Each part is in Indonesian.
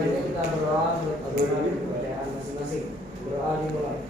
selanjutnya kita berdoa kepada masing-masing. Berdoa dimulai.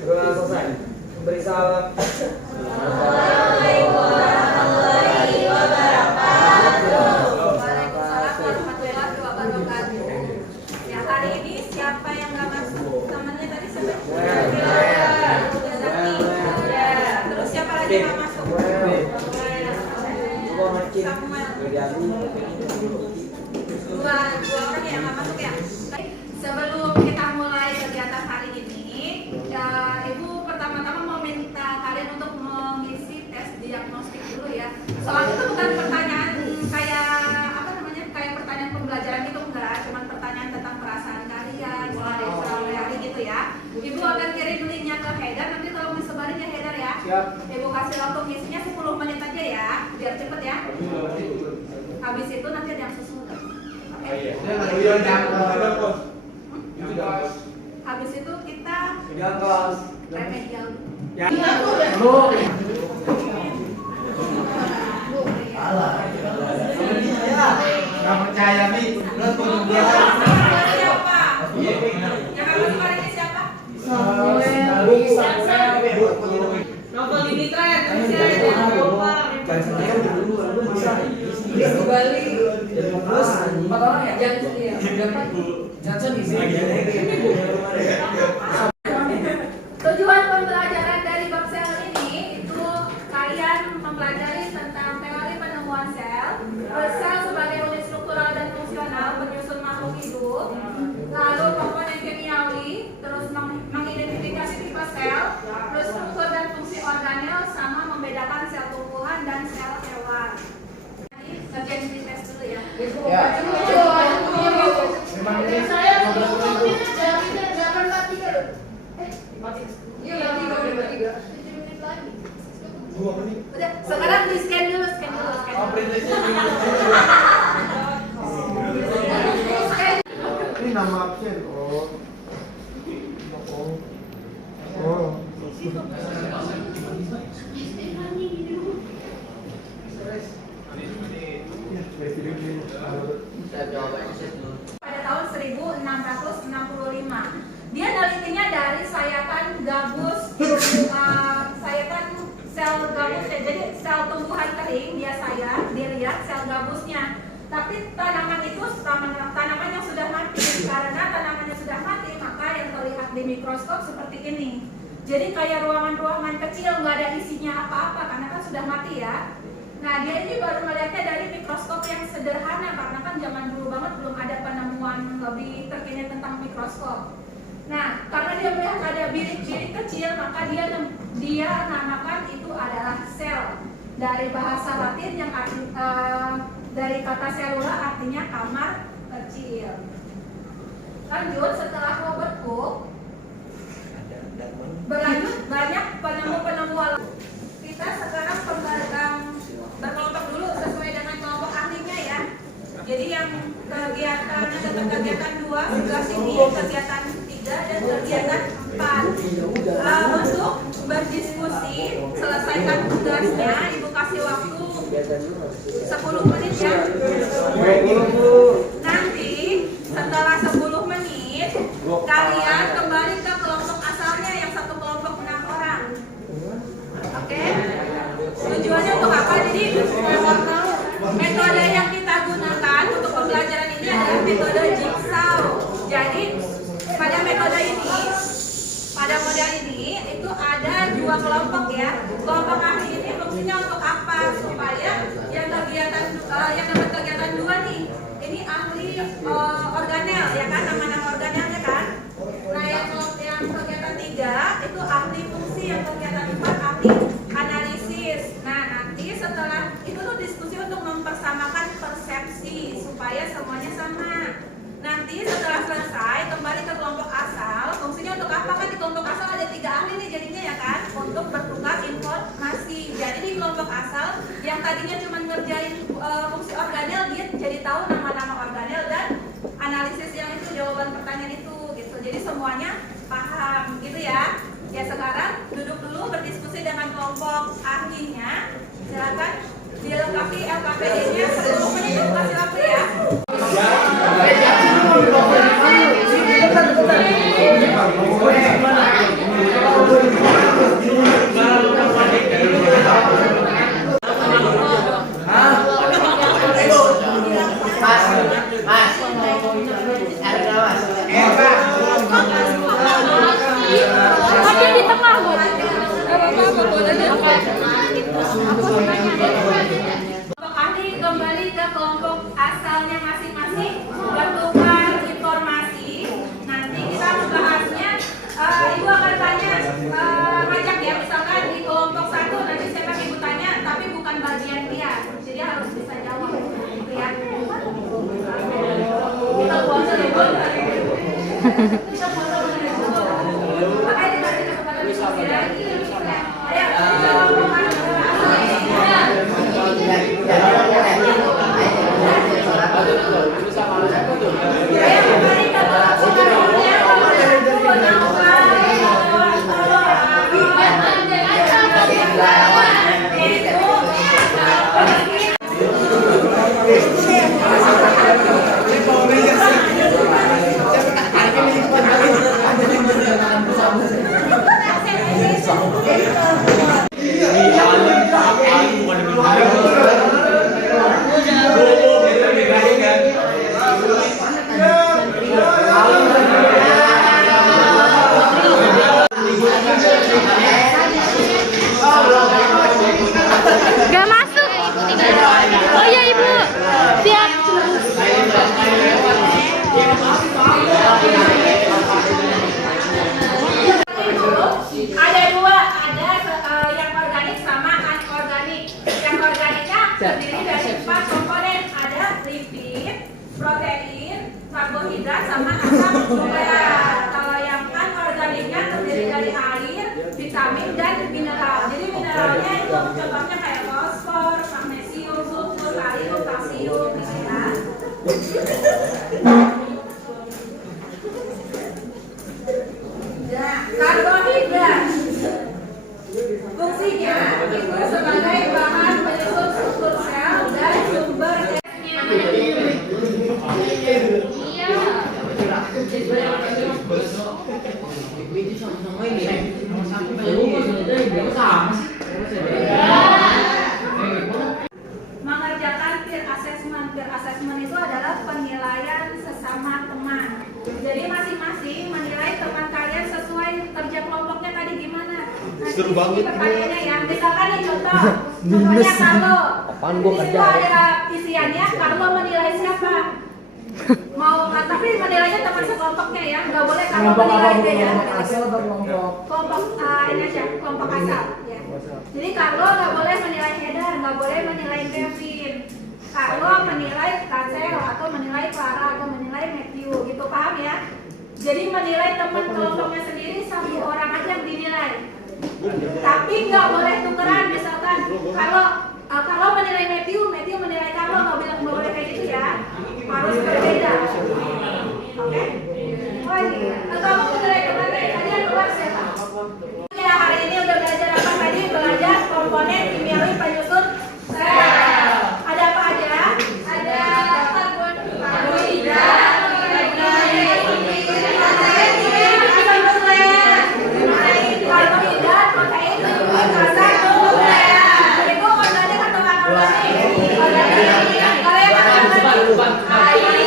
Berdoa selesai. Beri salam. Assalamualaikum warahmatullahi wabarakatuh. Waalaikumsalam warahmatullahi wabarakatuh. Ya, hari ini siapa yang nggak masuk? Temannya tadi sampai? Terus siapa lagi nggak masuk? Dua orang yang nggak masuk ya. Sebelum kita mulai kegiatan hari ini, Ibu pertama-tama mau minta kalian untuk mengisi tes diagnostik dulu ya. Soalnya itu bukan pertanyaan kayak apa namanya, kayak pertanyaan pembelajaran itu enggak, cuma pertanyaan tentang perasaan kalian, mulai dari sehari-hari gitu ya. Ibu akan kirim linknya ke header, nanti kalau mau sebarin ya header ya. Siap. Ibu kasih waktu ngisinya 10 menit aja ya, biar cepet ya. Habis itu nanti ada yang susul. Oke. Habis itu kita remedial. Nggak percaya nih, lu turun dia. Siapa? Yang akan kemarin ini siapa? Novel ini tren, jangan lupa. Tujuan pembelajaran dari bab sel ini itu kalian mempelajari tentang teori penemuan sel, sel sebagai unit struktural dan fungsional penyusun makhluk hidup, lalu komponen kimiawi, terus mengidentifikasi tipe sel, terus struktur dan fungsi organel, sama membedakan sel tumbuhan dan sel hewan. Jadi kerjain di tes dulu ya. Udah, sekarang di scan dulu. Ini nama absen. Pada tahun 1665, dia nelitinya dari sayatan gabus, sayatan sel gabus, jadi sel tumbuhan kering dia lihat sel gabusnya. Tapi tanaman itu tanaman yang sudah mati. Karena tanamannya sudah mati, maka yang terlihat di mikroskop seperti ini. Jadi kayak ruangan-ruangan kecil, nggak ada isinya apa-apa karena kan sudah mati ya. Nah, dia ini baru melihatnya dari mikroskop yang sederhana karena kan zaman dulu banget belum ada penemuan lebih terkini tentang mikroskop. Nah, karena dia melihat ada bilik-bilik kecil, maka dia namakan itu adalah sel. Dari bahasa Latin yang dari kata selula artinya kamar kecil. Lanjut, setelah Robert Koch berlanjut banyak penemu-penemu. Kita sekarang berkelompok dulu sesuai dengan kelompok ahlinya ya. Jadi yang kegiatan 2 sebelah sini, kegiatan 3 dan kegiatan 4. Untuk berdiskusi, selesaikan tugasnya, Ibu kasih waktu 10 menit ya. Nanti setelah 10 menit kalian kembali ke kelompok asalnya yang satu kelompok 6 orang. Oke? Tujuannya untuk apa? Jadi metode yang kita gunakan untuk pembelajaran ini adalah metode jigsaw. Jadi pada model ini itu ada 2 kelompok ya. Kelompok ahli ini fungsinya untuk apa? Supaya yang dapat kegiatan 2 nih, ini ahli organel ya kan, nama-nama organelnya kan. Nah yang kegiatan 3 itu ahli fungsi, yang kegiatan 4 ahli analisis. Nah nanti setelah itu tuh diskusi untuk mempersamakan persepsi supaya semuanya sama. Nanti setelah selesai kembali ke kelompok asal. Fungsinya untuk apa? Kan di kelompok asal ada 3 ahli nih jadinya ya kan, untuk bertukar informasi. Jadi di kelompok asal yang tadinya cuma ngerjain fungsi organel, dia jadi tahu nama-nama organel dan analisis yang itu, jawaban pertanyaan itu gitu. Jadi semuanya paham gitu ya. Ya sekarang duduk dulu berdiskusi dengan kelompok ahli. Kelompok ahli kembali ke kelompok asalnya masing-masing, bertukar informasi. Nanti kita membahasnya. Ibu akan tanya, ngajak ya, misalkan di kelompok 1 nanti saya pakai ibu tanya, tapi bukan bagian dia, jadi harus bisa jawab. Gitu ya. Kita puasa ya, Bu. Kita puasa ya. Makanya dikasih kesempatan diskusi lagi. Ayo, kelompok Gak masuk. Oh iya Ibu. Siap. Ada dua, ada yang organik sama anorganik. Yang organiknya terdiri dari 4 komponen, ada lipid, protein, karbohidrat, sama asam nukleat. Kalau yang anorganiknya terdiri dari air, vitamin, dan mineral. Jadi mineralnya itu contohnya kayak fosfor, magnesium, sulfur, kalium, kalsium, gitu ya. Nah, karbohidrat fungsinya itu sebagai bahan penyusun struktur sel dan sumber energi. Mengerjakan peer assessment. Peer assessment itu adalah penilaian sesama teman. Jadi masing-masing menilai teman kalian sesuai kerja kelompoknya tadi gimana. Seru banget. Pertanyaannya ya, misalkan nih contohnya Carlo. Apaan gua Di situ kerja? ada isiannya, Carlo menilai siapa? Mau tapi menilainya teman sekelompoknya ya, nggak boleh Carlo Kelompok apa? menilai dia ya. Kelompok asal atau kelompok? Kelompok ini aja, kelompok asal ya. Jadi Carlo nggak boleh menilai Hedan, nggak boleh menilai Kevin. Carlo menilai Rachel atau menilai Clara atau menilai Matthew, gitu, paham ya? Jadi menilai teman kelompoknya sendiri 1 orang aja yang dinilai. Tapi nggak boleh tukeran, misalkan kalau menilai Matthew menilai Carlo, nggak boleh kayak gitu ya. Harus berbeda. Oke? Oh iya. Kamu menilai kemarin tadi yang keluar siapa? Ya, hari ini udah belajar apa tadi? Belajar komponen kimiawi penyusun sel. Ada apa aja? Ada karbohidrat, karbohidrat, protein, asam nukleat. Itu organik atau anorganik? Organik. Kalau yang anorganik, air,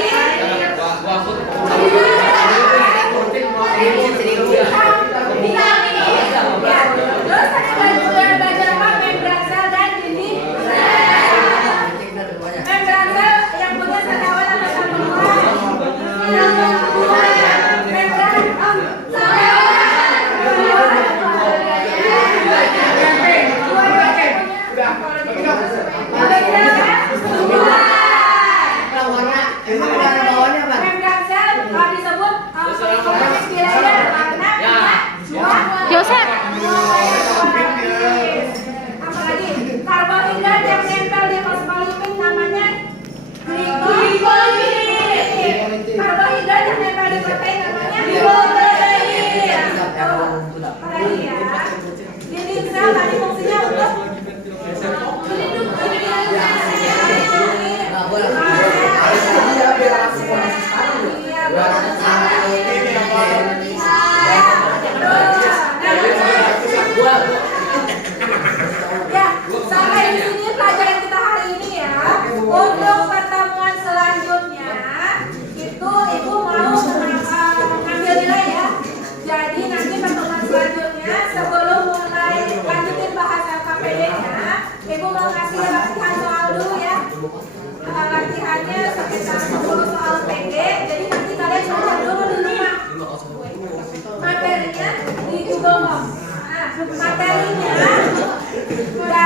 Dan